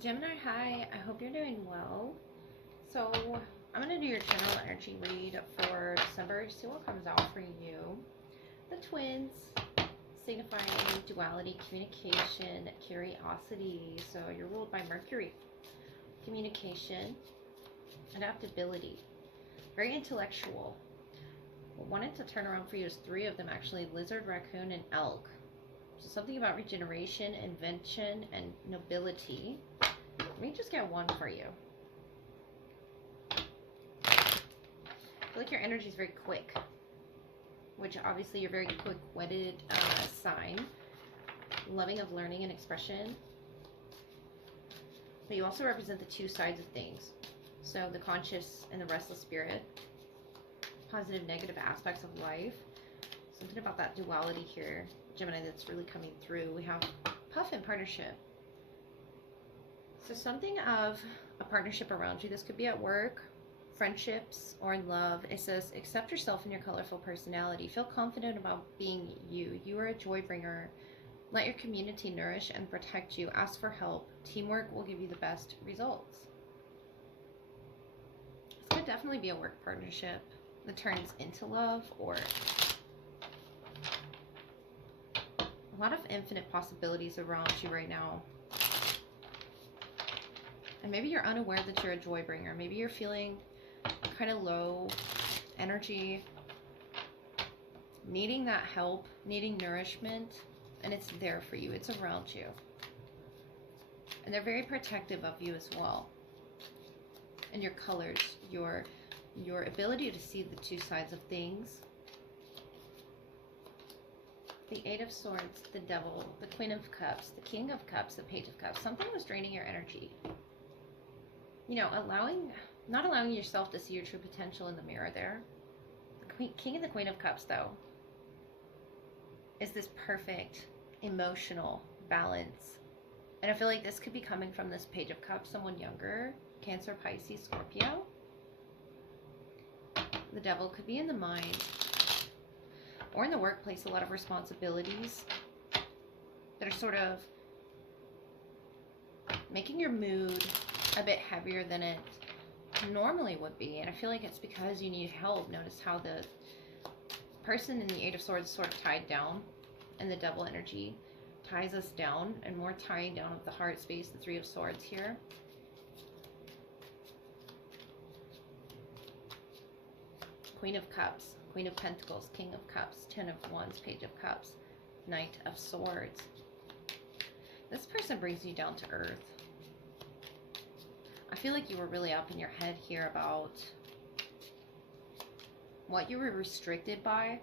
Gemini, hi. I hope you're doing well. So, I'm going to do your general energy read for December. See what comes out for you. The twins, signifying duality, communication, curiosity. So, you're ruled by Mercury. Communication, adaptability, very intellectual. What wanted to turn around for you is three of them actually: lizard, raccoon, and elk. So, something about regeneration, invention, and nobility. Let me just get one for you. I feel like your energy is very quick, which obviously you're very quick-witted sign, loving of learning and expression. But you also represent the two sides of things. So the conscious and the restless spirit, positive, negative aspects of life. Something about that duality here, Gemini, that's really coming through. We have puff and partnership. So something of a partnership around you. This could be at work, friendships, or in love. It says, accept yourself and your colorful personality. Feel confident about being you. You are a joy bringer. Let your community nourish and protect you. Ask for help. Teamwork will give you the best results. This could definitely be a work partnership that turns into love, or a lot of infinite possibilities around you right now. And maybe you're unaware that you're a joy bringer. Maybe you're feeling kind of low energy, needing that help, needing nourishment, and it's there for you. It's around you. And they're very protective of you as well. And your colors, your ability to see the two sides of things. The Eight of Swords, the Devil, the Queen of Cups, the King of Cups, the Page of Cups. Something was draining your energy. You know, not allowing yourself to see your true potential in the mirror there. The King and the Queen of Cups, though, is this perfect emotional balance. And I feel like this could be coming from this Page of Cups, someone younger, Cancer, Pisces, Scorpio. The Devil could be in the mind or in the workplace, a lot of responsibilities that are sort of making your mood a bit heavier than it normally would be. And I feel like it's because you need help. Notice how the person in the Eight of Swords is sort of tied down, and the Devil energy ties us down, and more tying down of the heart space, the Three of Swords here. Queen of Cups, Queen of Pentacles, King of Cups, Ten of Wands, Page of Cups, Knight of Swords. This person brings you down to earth. I feel like you were really up in your head here about what you were restricted by.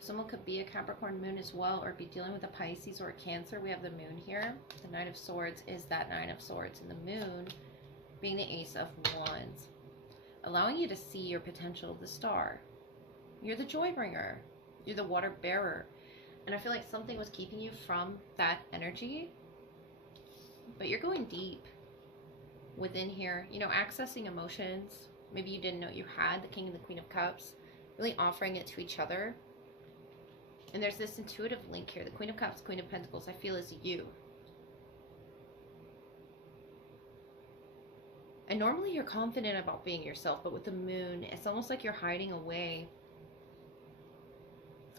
Someone could be a Capricorn moon as well, or be dealing with a Pisces or a Cancer. We have the moon here. The Knight of Swords is that Nine of Swords, and the moon being the Ace of Wands. Allowing you to see your potential, the star. You're the joy bringer. You're the water bearer. And I feel like something was keeping you from that energy, but you're going deep within here, you know, accessing emotions maybe you didn't know you had, the King and the Queen of Cups, really offering it to each other. And there's this intuitive link here. The Queen of Cups, Queen of Pentacles, I feel is you. And normally you're confident about being yourself, but with the moon, it's almost like you're hiding away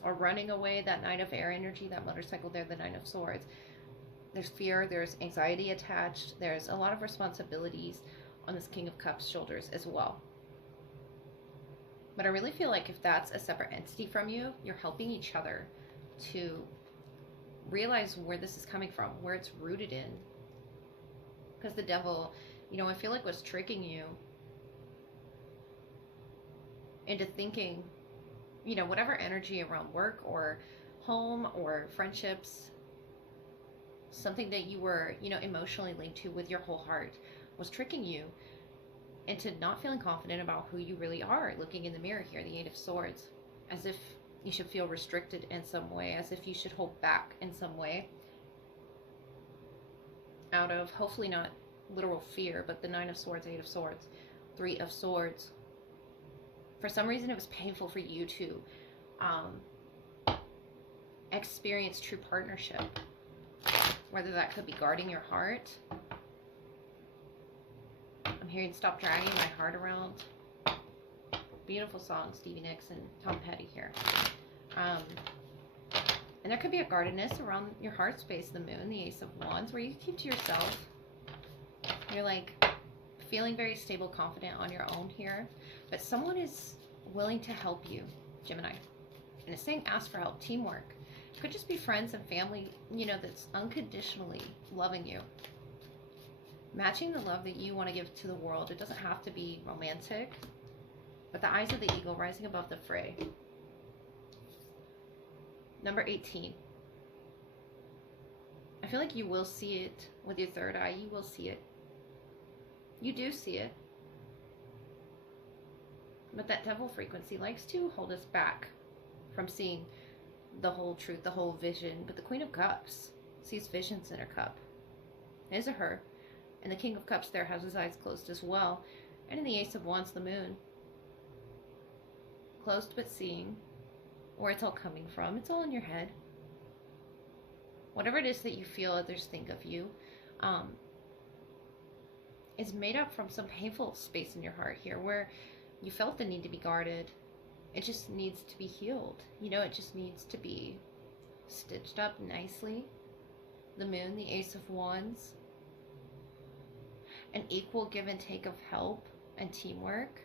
or running away. That Knight of Air energy, that motorcycle there, the Nine of Swords. There's fear, there's anxiety attached, there's a lot of responsibilities on this King of Cups shoulders as well. But I really feel like if that's a separate entity from you, you're helping each other to realize where this is coming from, where it's rooted in. Because the Devil, you know, I feel like was tricking you into thinking, you know, whatever energy around work or home or friendships, something that you were, you know, emotionally linked to with your whole heart, was tricking you into not feeling confident about who you really are. Looking in the mirror here, the Eight of Swords, as if you should feel restricted in some way, as if you should hold back in some way, out of hopefully not literal fear, but the Nine of Swords, Eight of Swords, Three of Swords. For some reason, it was painful for you to experience true partnership. whether that could be guarding your heart. I'm hearing Stop Dragging My Heart Around. Beautiful song, Stevie Nicks and Tom Petty here. And there could be a guardedness around your heart space, the moon, the Ace of Wands, where you keep to yourself. You're like feeling very stable, confident on your own here. But someone is willing to help you, Gemini. And it's saying ask for help, teamwork. It could just be friends and family, you know, that's unconditionally loving you. Matching the love that you want to give to the world. It doesn't have to be romantic. But the eyes of the eagle rising above the fray. Number 18. I feel like you will see it with your third eye. You will see it. You do see it. But that devil frequency likes to hold us back from seeing the whole truth, the whole vision. But the Queen of Cups sees visions in her cup. His or her. And the King of Cups there has his eyes closed as well. And in the Ace of Wands, the moon. Closed but seeing. Where it's all coming from. It's all in your head. Whatever it is that you feel others think of you is made up from some painful space in your heart here where you felt the need to be guarded. It just needs to be healed. You know, it just needs to be stitched up nicely. The moon, the Ace of Wands. An equal give and take of help and teamwork.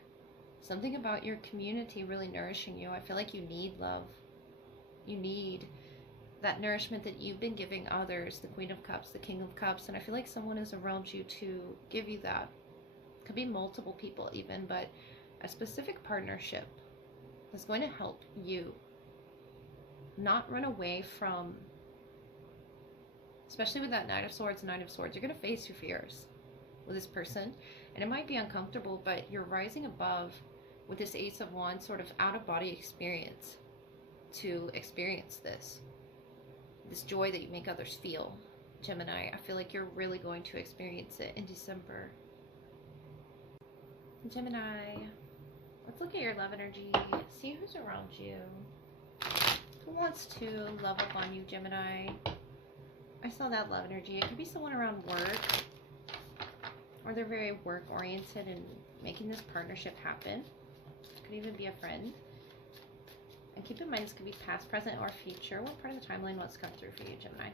Something about your community really nourishing you. I feel like you need love. You need that nourishment that you've been giving others. The Queen of Cups, the King of Cups. And I feel like someone is around you to give you that. Could be multiple people even, but a specific partnership that's going to help you not run away from, especially with that Knight of Swords, Nine of Swords. You're going to face your fears with this person. And it might be uncomfortable, but you're rising above with this Ace of Wands, sort of out-of-body experience to experience this joy that you make others feel, Gemini. I feel like you're really going to experience it in December. Gemini, let's look at your love energy. See who's around you. Who wants to love up on you, Gemini? I saw that love energy. It could be someone around work, or they're very work-oriented and making this partnership happen. It could even be a friend. And keep in mind, this could be past, present, or future. What part of the timeline wants to come through for you, Gemini?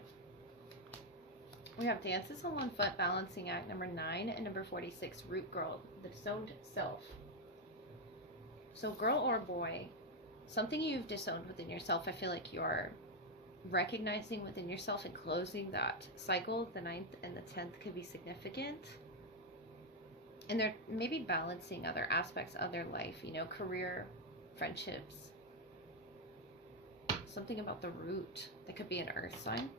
We have Dances on One Foot, Balancing Act, number 9, and number 46, Root Girl, the disowned self. So girl or boy, something you've disowned within yourself, I feel like you're recognizing within yourself and closing that cycle. The 9th and the 10th could be significant. And they're maybe balancing other aspects of their life, you know, career, friendships. Something about the root. That could be an earth sign.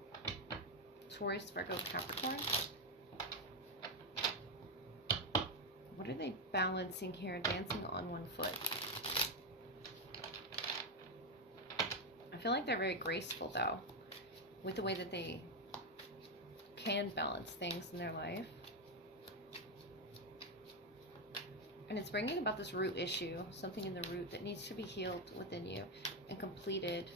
Taurus, Virgo, Capricorn. What are they balancing here? Dancing on one foot. I feel like they're very graceful, though, with the way that they can balance things in their life. And it's bringing about this root issue, something in the root that needs to be healed within you and completed.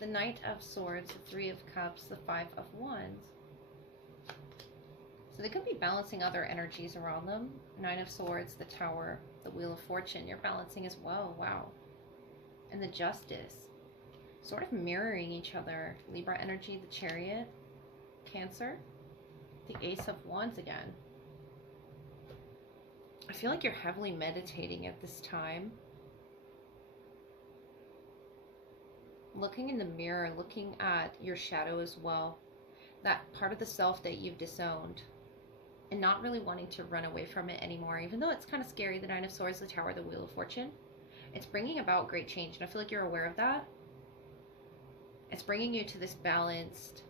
The Knight of Swords, the 3 of Cups, the 5 of Wands. So they could be balancing other energies around them. 9 of Swords, the Tower, the Wheel of Fortune. You're balancing as well. Wow. And the Justice. Sort of mirroring each other. Libra energy, the Chariot. Cancer. The Ace of Wands again. I feel like you're heavily meditating at this time. Looking in the mirror, looking at your shadow as well. That part of the self that you've disowned. And not really wanting to run away from it anymore. Even though it's kind of scary, the 9 of Swords, the Tower, the Wheel of Fortune. It's bringing about great change. And I feel like you're aware of that. It's bringing you to this balanced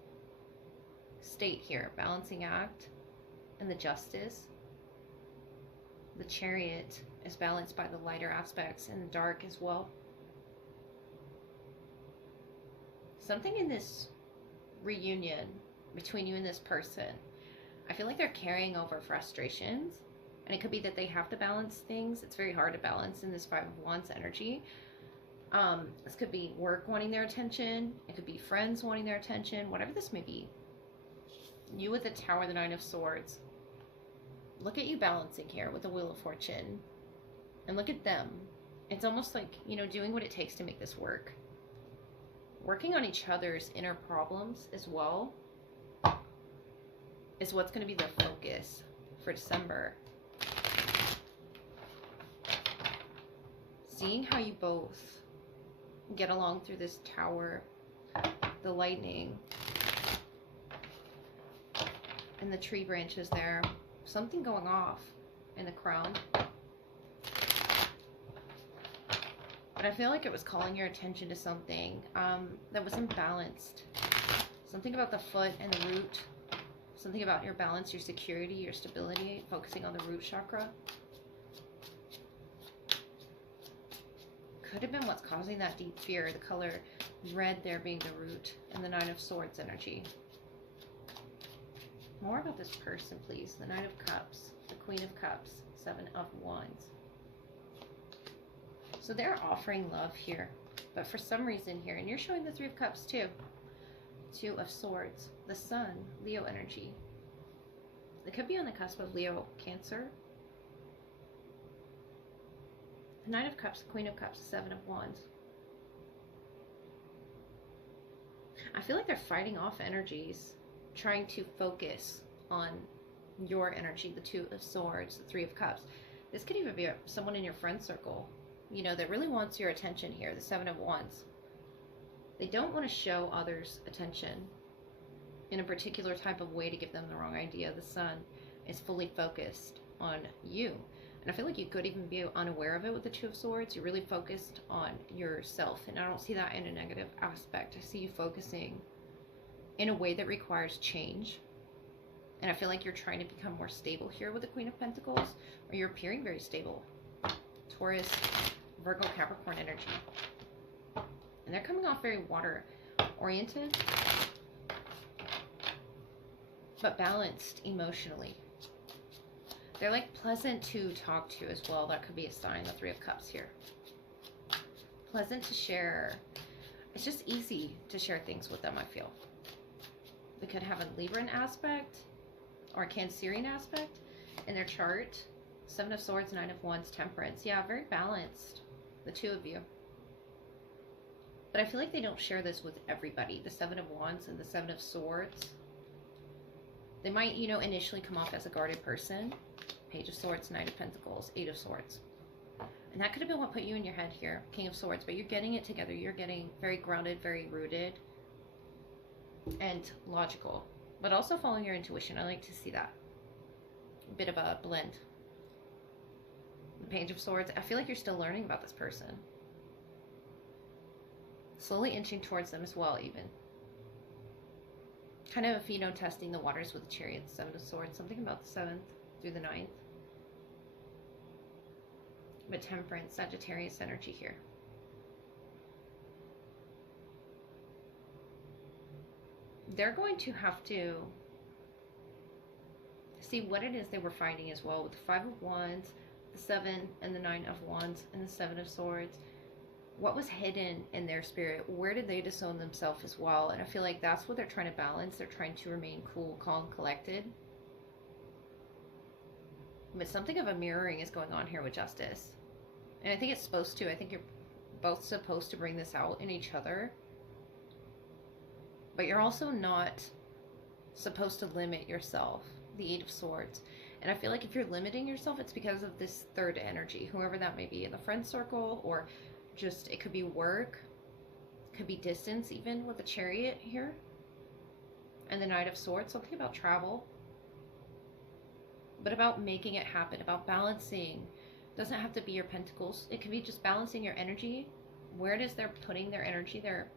state here. Balancing act. And the Justice. The Chariot is balanced by the lighter aspects and the dark as well. Something in this reunion between you and this person, I feel like they're carrying over frustrations. And it could be that they have to balance things. It's very hard to balance in this 5 of Wands energy. This could be work wanting their attention. It could be friends wanting their attention. Whatever this may be. You with the Tower, the Nine of Swords. Look at you balancing here with the Wheel of Fortune. And look at them. It's almost like, you know, doing what it takes to make this work. Working on each other's inner problems as well is what's going to be their focus for December. Seeing how you both get along through this Tower, the lightning, and the tree branches there. Something going off in the crown. But I feel like it was calling your attention to something that was imbalanced. Something about the foot and the root. Something about your balance, your security, your stability, focusing on the root chakra. Could have been what's causing that deep fear. The color red there being the root, and the Nine of Swords energy. More about this person, please. The Knight of Cups, the Queen of Cups, Seven of Wands. So they're offering love here, but for some reason here, and you're showing the Three of Cups too. Two of Swords, the Sun, Leo energy. They could be on the cusp of Leo, Cancer. The Knight of Cups, the Queen of Cups, the Seven of Wands. I feel like they're fighting off energies, trying to focus on your energy, the Two of Swords, the Three of Cups. This could even be someone in your friend circle, you know, that really wants your attention here, the Seven of Wands. They don't want to show others attention in a particular type of way to give them the wrong idea. The Sun is fully focused on you. And I feel like you could even be unaware of it with the Two of Swords. You're really focused on yourself. And I don't see that in a negative aspect. I see you focusing in a way that requires change. And I feel like you're trying to become more stable here with the Queen of Pentacles. Or you're appearing very stable. Taurus, Virgo, Capricorn energy. And they're coming off very water-oriented. But balanced emotionally. They're like pleasant to talk to as well. That could be a sign, the Three of Cups here. Pleasant to share. It's just easy to share things with them, I feel. They could have a Libran aspect or a Cancerian aspect in their chart. Seven of Swords, Nine of Wands, Temperance. Yeah, very balanced, the two of you. But I feel like they don't share this with everybody. The Seven of Wands and the Seven of Swords. They might, you know, initially come off as a guarded person. Page of Swords, Knight of Pentacles, Eight of Swords. And that could have been what put you in your head here, King of Swords. But you're getting it together. You're getting very grounded, very rooted, and logical. But also following your intuition. I like to see that. A bit of a blend. The Page of Swords. I feel like you're still learning about this person. Slowly inching towards them as well, even. Kind of, you know, testing the waters with the Chariot, Seven of Swords. Something about the 7th through the 9th. But Temperance, Sagittarius energy here. They're going to have to see what it is they were fighting as well with the Five of Wands, the 7 and the 9 of Wands, and the 7 of Swords. What was hidden in their spirit? Where did they disown themselves as well? And I feel like that's what they're trying to balance. They're trying to remain cool, calm, collected. But something of a mirroring is going on here with Justice. And I think it's supposed to. I think you're both supposed to bring this out in each other. But you're also not supposed to limit yourself. The Eight of Swords. And I feel like if you're limiting yourself, it's because of this third energy. Whoever that may be in the friend circle, or just, it could be work. It could be distance even with the Chariot here. And the Knight of Swords. Something about travel. But about making it happen. About balancing. Doesn't have to be your pentacles. It could be just balancing your energy. Where it is they're putting their energy. They're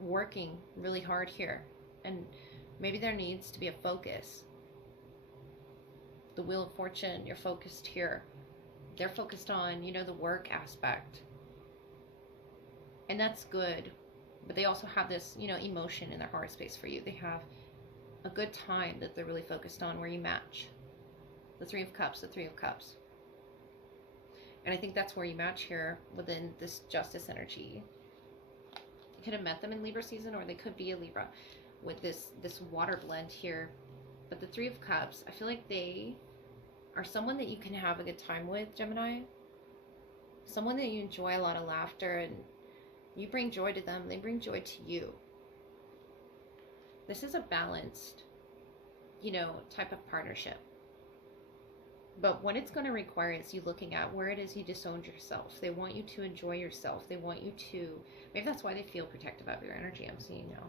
working really hard here. And maybe there needs to be a focus. The Wheel of Fortune, you're focused here. They're focused on, you know, the work aspect. And that's good. But they also have this, you know, emotion in their heart space for you. They have a good time that they're really focused on where you match. The Three of Cups, the Three of Cups. And I think that's where you match here within this Justice energy. You could have met them in Libra season, or they could be a Libra with this water blend here. But the Three of Cups, I feel like they are someone that you can have a good time with, Gemini. Someone that you enjoy a lot of laughter, and you bring joy to them. They bring joy to you. This is a balanced, type of partnership. But what it's going to require is you looking at where it is you disowned yourself. They want you to enjoy yourself. They want you to, maybe that's why they feel protective of your energy, I'm seeing now.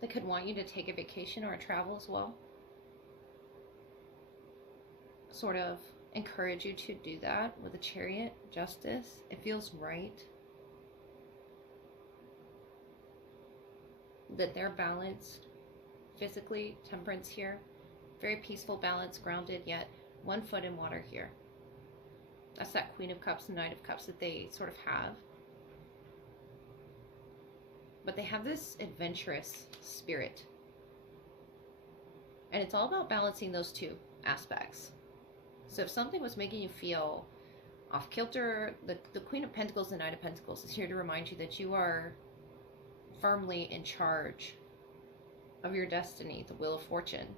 They could want you to take a vacation or a travel as well. Sort of encourage you to do that with a Chariot, Justice. It feels right. That they're balanced physically, Temperance here. Very peaceful, balanced, grounded, yet one foot in water here. That's that Queen of Cups and Knight of Cups that they sort of have. But they have this adventurous spirit. And it's all about balancing those two aspects. So if something was making you feel off kilter, the Queen of Pentacles and Knight of Pentacles is here to remind you that you are firmly in charge of your destiny, the Wheel of Fortune.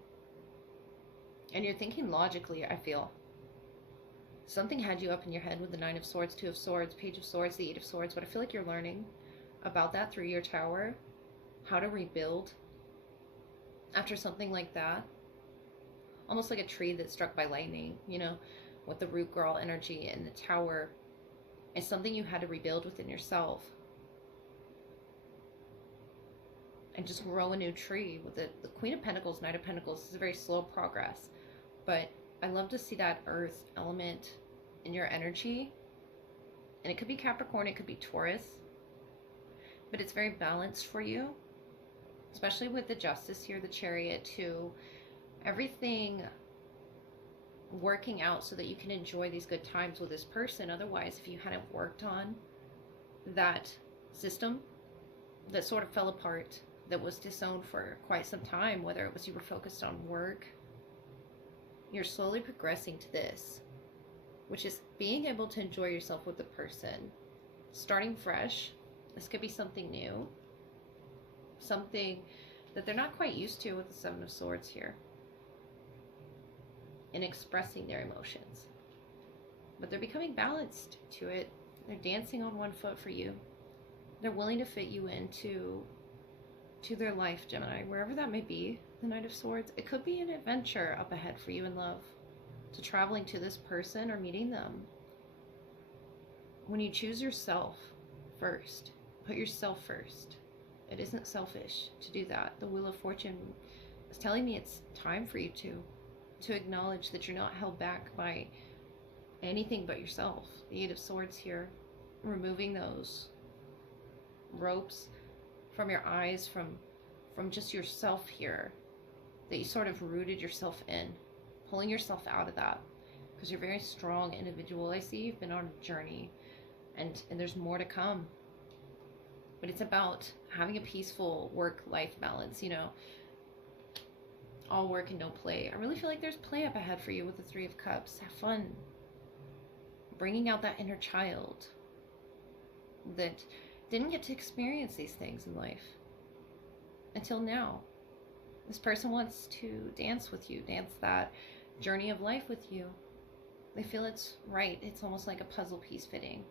And you're thinking logically, I feel. Something had you up in your head with the Nine of Swords, Two of Swords, Page of Swords, the Eight of Swords, but I feel like you're learning about that through your tower, how to rebuild after something like that. Almost like a tree that's struck by lightning, with the root girl energy, and the tower is something you had to rebuild within yourself. And just grow a new tree. With the Queen of Pentacles, Knight of Pentacles is a very slow progress. But I love to see that earth element in your energy. And it could be Capricorn, it could be Taurus. But it's very balanced for you. Especially with the Justice here, the Chariot too. Everything working out so that you can enjoy these good times with this person. Otherwise, if you hadn't worked on that system that sort of fell apart, that was disowned for quite some time, whether it was you were focused on work, you're slowly progressing to this, which is being able to enjoy yourself with the person. Starting fresh. This could be something new. Something that they're not quite used to with the Seven of Swords here. In expressing their emotions. But they're becoming balanced to it. They're dancing on one foot for you. They're willing to fit you into their life, Gemini, wherever that may be. The Knight of Swords. It could be an adventure up ahead for you in love. To traveling to this person or meeting them. When you choose yourself first, put yourself first. It isn't selfish to do that. The Wheel of Fortune is telling me it's time for you to acknowledge that you're not held back by anything but yourself. The Eight of Swords here, removing those ropes from your eyes, from just yourself here, that you sort of rooted yourself in, pulling yourself out of that, because you're a very strong individual. I see you've been on a journey, and there's more to come. But it's about having a peaceful work-life balance, all work and no play. I really feel like there's play up ahead for you with the Three of Cups. Have fun. Bringing out that inner child that didn't get to experience these things in life until now. This person wants to dance with you, dance that journey of life with you. They feel it's right. It's almost like a puzzle piece fitting.